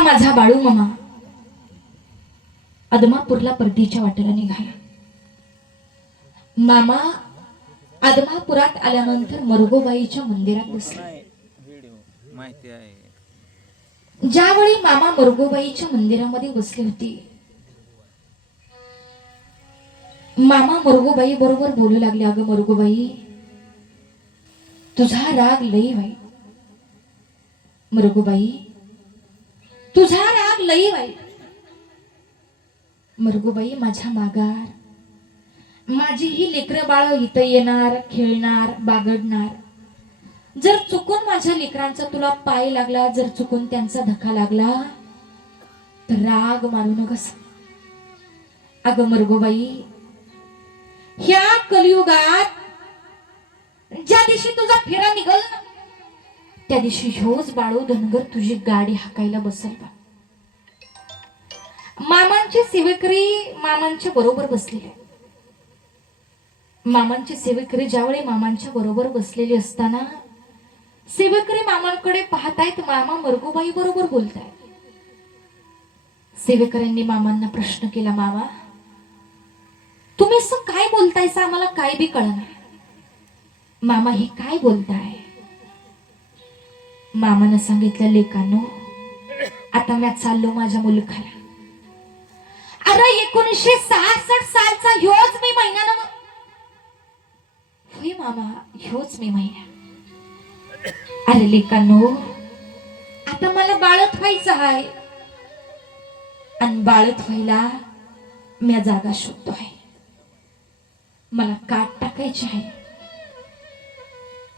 हा माझा बाळू मामा आदमापूरला परतीच्या वाटेला निघाला. मामा आदमापुरात आल्यानंतर मरगोबाईच्या मंदिरात बसले. ज्यावेळी मामा मरगोबाईच्या मंदिरामध्ये बसले होते, मामा मरगोबाई बरोबर बोलू लागले. अगं मरगोबाई, तुझा राग लई वाईट. मरगोबाई, तुझा राग लई वाईट. मरगोबाई, माझ्या मागार माझी ही लेकरं बाळ इथं येणार, खेळणार, बागडणार. जर चुकून माझ्या लेकरांचा तुला पाय लागला, जर चुकून त्यांचा धक्का लागला तर राग मानू नकस. अगं मरगोबाई, ह्या कलियुगात ज्या दिवशी तुझा फेरा निघल त्या दिवशी ह्योच बाळू धनगर तुझी गाडी हाकायला बसल बा. मामांची सेवेकरी मामांच्या बरोबर बसलेली. मामांची सेवेकरी ज्यावेळी मामांच्या बरोबर बसलेली असताना सेवेकरी मामांकडे पाहतायत. मामा मरगोबाई बरोबर बोलतायत. सेवेकऱ्यांनी मामांना प्रश्न केला, मामा तुम्ही असं काय बोलतायसा, आम्हाला काय बी कळना. मामा हे काय बोलताय? मामानं सांगितलं, लेकानो आता मी चाललो माझ्या मुलखाला. अरे 1966 सालचा ह्योच मी महिना ना. होय मामा, ह्योच मी महिना. अरे लेकानो, आता मला बाळत व्हायचं आहे आणि बाळत व्हायला मी जागा शोधतोय. मला काट टाकायची आहे.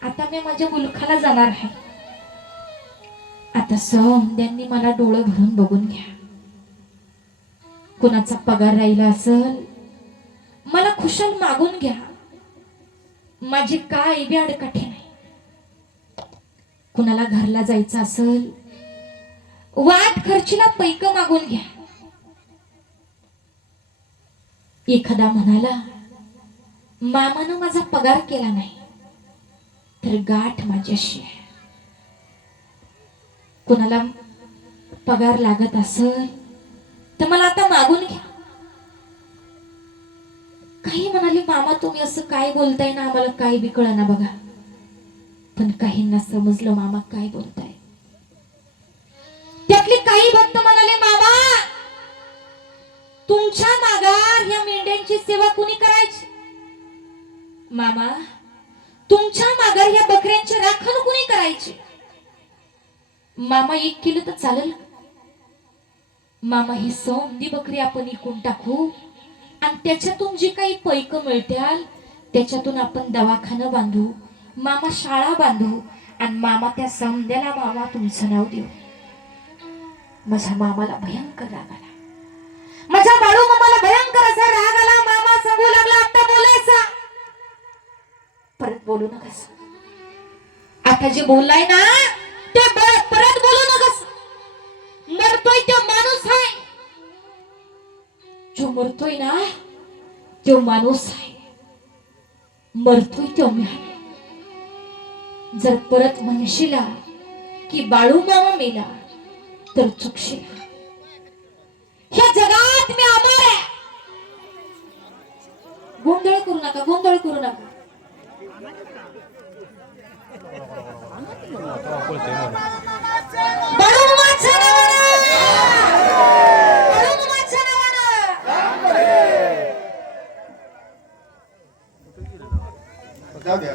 आता मी माझ्या मुलखाला जाणार आहे. आता समद्यांनी मला डोळं भरून बघून घ्या. कुणाचा पगार राहिला असेल मला खुशाल मागून घ्या. माझी काय बी अडकाठी नाही. कुणाला घरला जायचं असेल वाट खर्चीला पैक मागून घ्या. एखादा म्हणाला, मामानं माझा पगार केला नाही तर गाठ माझ्याशी आहे. कुणाला पगार लागत असेल तर मला आता मागून घ्या. काही म्हणाले, मामा तुम्ही असं काय बोलताय ना, आम्हाला काय बी कळना बघा. पण काहींना समजलं मामा काय बोलताय. त्यातले काही भक्त म्हणाले, मामा तुमच्या मागार या मेंढ्यांची सेवा कुणी करायची? मामा तुमच्या मागार या बकऱ्यांची राखण कुणी करायची? मामा एक केलं तर चालेल. मामा ही समधी बकरी आपण इकून टाकू आणि त्याच्यातून जी काही पैक मिळतील त्याच्यातून आपण दवाखाना बांधू, मामा शाळा बांधू आणि मामा त्या समध्याला मामा तुमचं नाव देऊ. माझ्या मामाला भयंकर राग आला. माझ्या बाळू मामाला भयंकर असा राग आला. मामा सांगू लागला, आता बोलायचा, परत बोलू नकस. आता जे बोललाय ना ते परत बोलू नकस. मरतोय तो माणूस आहे. जो मरतोय ना तो माणूस आहे. मरतोय तो मी आहे. जर परत म्हणशीला की बाळू मामा मेला तर चुकशील. ह्या जगात मी अमर आहे. गोंधळ करू नका, गोंधळ करू नका. बाळू मामाच्या नावानं, बाळू मामाच्या नावानं. जाऊ द्या.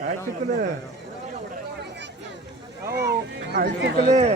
काय चुकलं? काय चुकलं?